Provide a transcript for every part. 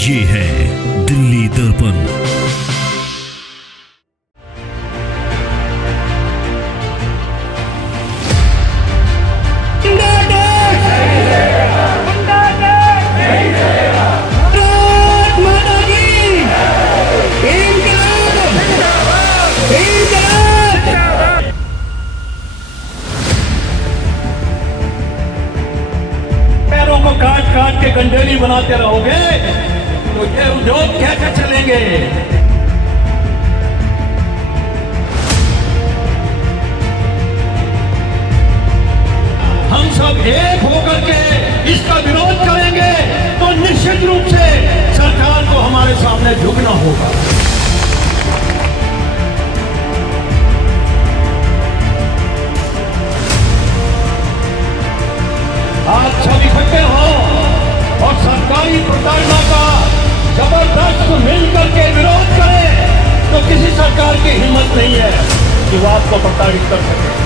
ये है दिल्ली दर्पण। काट काट के गंडेली बनाते रहोगे तो ये उद्योग कैसे चलेंगे? हम सब एक होकर के इसका विरोध करेंगे तो निश्चित रूप से सरकार को हमारे सामने झुकना होगा। आप सब इकट्ठे हो और सरकारी प्रताड़ना का जबरदस्त मिलकर के विरोध करें तो किसी सरकार की हिम्मत नहीं है कि वो आपको प्रताड़ित कर सके।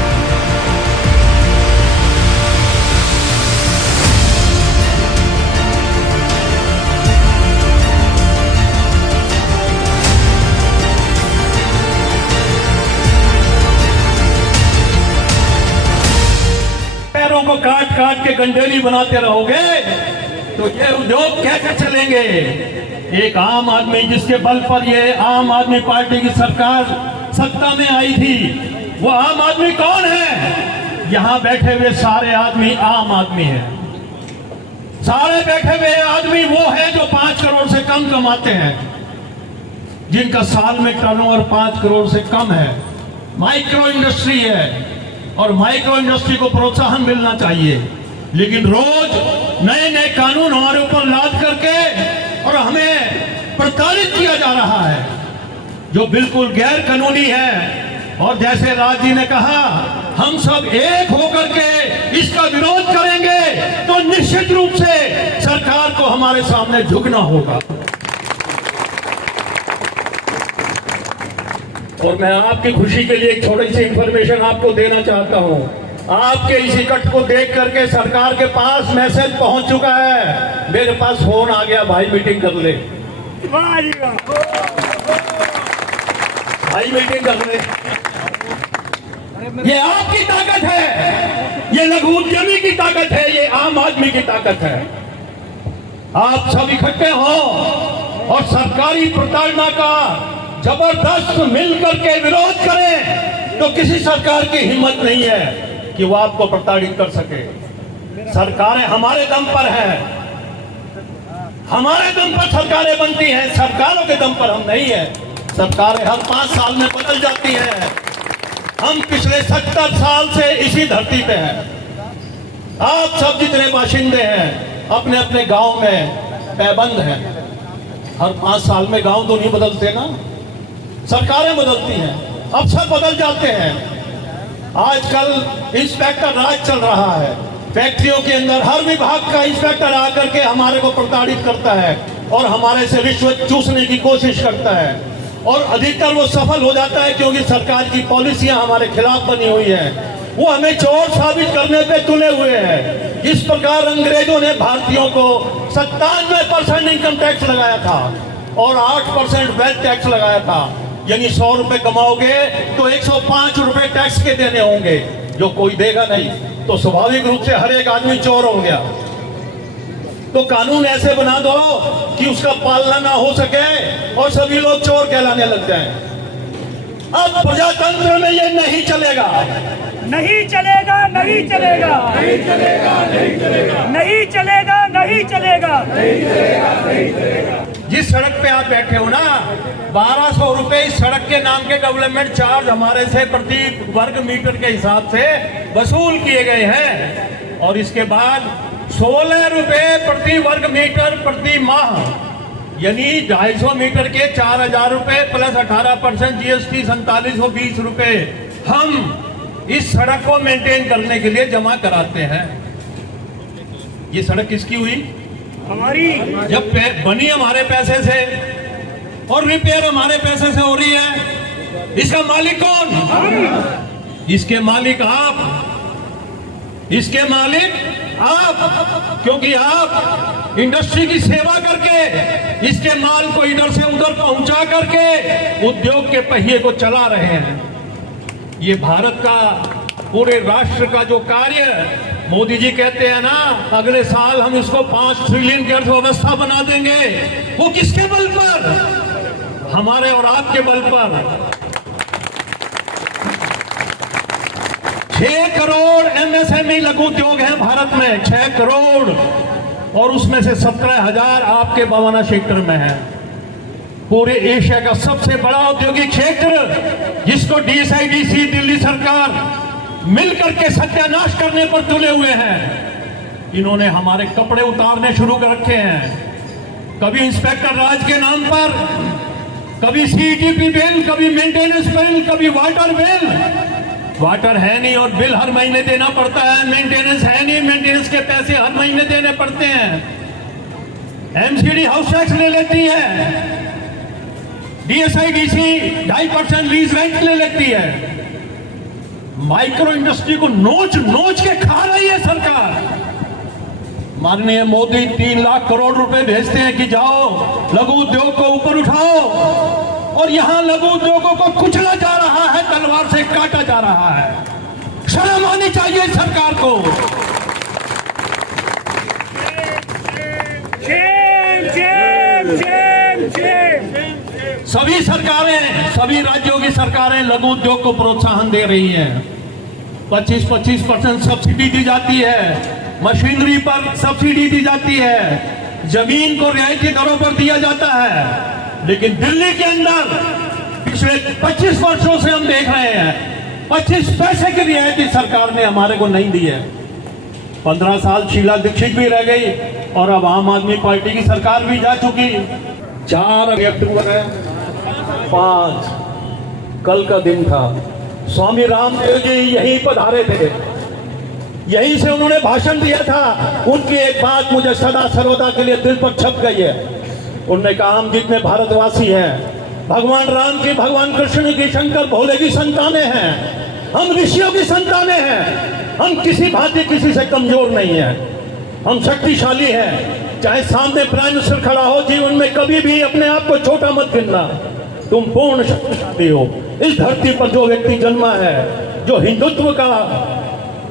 को काट काट के गंडेली बनाते रहोगे तो ये उद्योग कैसे चलेंगे? एक आम आदमी जिसके बल पर ये आम आदमी पार्टी की सरकार सत्ता में आई थी, वो आम आदमी कौन है? यहां बैठे हुए सारे आदमी आम आदमी हैं। सारे बैठे हुए आदमी वो है जो 5 करोड़ से कम कमाते हैं, जिनका साल में टर्नओवर 5 करोड़ से कम है। माइक्रो इंडस्ट्री है और माइक्रो इंडस्ट्री को प्रोत्साहन मिलना चाहिए, लेकिन रोज नए नए कानून हमारे ऊपर लाद करके और हमें प्रताड़ित किया जा रहा है जो बिल्कुल गैर कानूनी है। और जैसे राज जी ने कहा, हम सब एक होकर के इसका विरोध करेंगे तो निश्चित रूप से सरकार को हमारे सामने झुकना होगा। और मैं आपकी खुशी के लिए एक छोटी सी इंफॉर्मेशन आपको देना चाहता हूं। आपके इस इकट्ठ को देख करके सरकार के पास मैसेज पहुंच चुका है। मेरे पास फोन आ गया, भाई मीटिंग कर ले, भाई मीटिंग कर ले। ये आपकी ताकत है, ये लघु उद्यमी की ताकत है, ये आम आदमी की ताकत है। आप सब इकट्ठे हो और सरकारी प्रताड़ना का जबरदस्त मिलकर के विरोध करें तो किसी सरकार की हिम्मत नहीं है कि वो आपको प्रताड़ित कर सके। सरकारें हमारे दम पर हैं, हमारे दम पर सरकारें बनती हैं, सरकारों के दम पर हम नहीं है। सरकारें हर 5 साल में बदल जाती हैं। हम पिछले 70 साल से इसी धरती पे हैं। आप सब जितने बाशिंदे हैं अपने अपने गांव में पैबंद हैं। हर 5 साल में गांव तो नहीं बदलते ना, सरकारें बदलती हैं, अफसर बदल जाते हैं। आजकल इंस्पेक्टर राज चल रहा है, फैक्ट्रियों के अंदर हर विभाग का इंस्पेक्टर आकर के हमारे को प्रताड़ित करता है और हमारे से रिश्वत चूसने की कोशिश करता है। और अधिकतर वो सफल हो जाता है क्योंकि सरकार की पॉलिसियां हमारे खिलाफ बनी हुई है। वो हमें चोर साबित करने पे तुले हुए हैं। जिस प्रकार अंग्रेजों ने भारतीयों को 97% इनकम टैक्स लगाया था और 8% वेल्थ टैक्स लगाया था, यानी 100 रुपए कमाओगे तो 105 रुपए टैक्स के देने होंगे, जो कोई देगा नहीं, तो स्वाभाविक रूप से हर एक आदमी चोर हो गया। तो कानून ऐसे बना दो कि उसका पालना ना हो सके और सभी लोग चोर कहलाने लग जाएं। अब प्रजातंत्र में ये नहीं चलेगा, नहीं चलेगा, नहीं चलेगा, नहीं चलेगा, नहीं चलेगा, नहीं चलेगा, नहीं चलेगा, नहीं चलेगा, नहीं चलेगा। जिस सड़क पे आप बैठे हो ना, 1200 रुपए इस सड़क के नाम के डेवलपमेंट चार्ज हमारे से प्रति वर्ग मीटर के हिसाब से वसूल किए गए हैं। और इसके बाद 16 रुपए प्रति वर्ग मीटर प्रति माह, यानी 250 मीटर के 4000 रुपए प्लस 18% GST 4720 रुपए हम इस सड़क को मेंटेन करने के लिए जमा कराते हैं। ये सड़क किसकी हुई? हमारी। जब बनी हमारे पैसे से और रिपेयर हमारे पैसे से हो रही है, इसका मालिक कौन? इसके मालिक आप, इसके मालिक आप, क्योंकि आप इंडस्ट्री की सेवा करके इसके माल को इधर से उधर पहुंचा करके उद्योग के पहिए को चला रहे हैं। ये भारत का, पूरे राष्ट्र का जो कार्य, मोदी जी कहते हैं ना अगले साल हम इसको 5 ट्रिलियन की अर्थव्यवस्था बना देंगे, वो किसके बल पर? हमारे और आपके बल पर। 6 करोड़ एमएसएमई लघु उद्योग हैं भारत में, 6 करोड़, और उसमें से 17,000 आपके बवाना क्षेत्र में है। पूरे एशिया का सबसे बड़ा औद्योगिक क्षेत्र, जिसको DSIDC दिल्ली सरकार मिलकर के सत्यानाश करने पर तुले हुए हैं। इन्होंने हमारे कपड़े उतारने शुरू कर रखे हैं, कभी इंस्पेक्टर राज के नाम पर, कभी CETP बिल, कभी मेंटेनेंस बिल, कभी वाटर बिल। वाटर है नहीं और बिल हर महीने देना पड़ता है, मेंटेनेंस है नहीं, मेंटेनेंस के पैसे हर महीने देने पड़ते हैं। MCD हाउस टैक्स ले लेती है, DSIDC 2.5% लीज रेंट ले लेती है। माइक्रो इंडस्ट्री को नोच नोच के खा रही है सरकार। माननीय मोदी 3 लाख करोड़ रुपए भेजते हैं कि जाओ लघु उद्योग को ऊपर उठाओ, और यहां लघु उद्योगों को कुचला जा रहा है, तलवार से काटा जा रहा है। शर्म आनी चाहिए सरकार को। सभी सरकारें, सभी राज्यों की सरकारें लघु उद्योग को प्रोत्साहन दे रही हैं। 25% सब्सिडी दी जाती है, मशीनरी पर सब्सिडी दी जाती है, जमीन को रियायती दरों पर दिया जाता है। लेकिन दिल्ली के अंदर पिछले 25 वर्षों से हम देख रहे हैं 25 पैसे की रियायती सरकार ने हमारे को नहीं दी है। 15 साल शीला दीक्षित भी रह गई और अब आम आदमी पार्टी की सरकार भी जा चुकी। 4 अक्टूबर है, 5 कल का दिन था। स्वामी रामदेव जी यहीं पधारे थे, यहीं से उन्होंने भाषण दिया था। उनकी एक बात मुझे सदा सर्वदा के लिए दिल पर छप गई है। उन्होंने कहा हम जितने भारतवासी हैं, भगवान राम की, भगवान कृष्ण की, शंकर भोले की संतानें हैं, हम ऋषियों की संतानें हैं, हम किसी भांति किसी से कमजोर नहीं है, हम शक्तिशाली हैं। चाहे सामने प्राइम मिनिस्टर खड़ा हो, जीवन में कभी भी अपने आप को छोटा मत गिनना, तुम पूर्ण शक्तिशाली हो। इस धरती पर जो व्यक्ति जन्मा है, जो हिंदुत्व का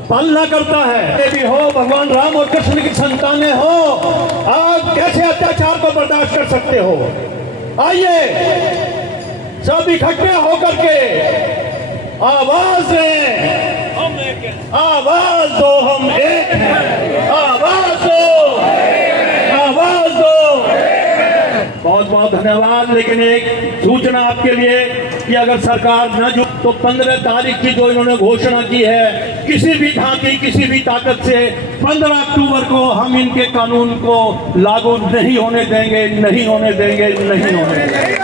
पालना करता है, ये भी हो, भगवान राम और कृष्ण की संतानें हो, आप कैसे अत्याचार को बर्दाश्त कर सकते हो? आइए सब इकट्ठे होकर के आवाज दें, आवाज दो, हम एक हैं, आवाज दो, आवाज दो। बहुत बहुत धन्यवाद। लेकिन एक सूचना आपके लिए कि अगर सरकार न जुटे तो 15 तारीख की जो इन्होंने घोषणा की है, किसी भी धांति, किसी भी ताकत से 15 अक्टूबर को हम इनके कानून को लागू नहीं होने देंगे, नहीं होने देंगे, नहीं होने देंगे।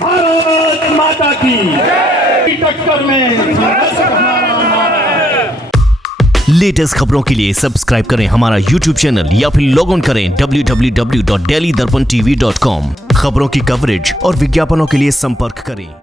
भारत माता की टक्कर में लेटेस्ट खबरों के लिए सब्सक्राइब करें हमारा YouTube चैनल या फिर लॉग ऑन करें www.delhidarpantv.com। खबरों की कवरेज और विज्ञापनों के लिए संपर्क करें।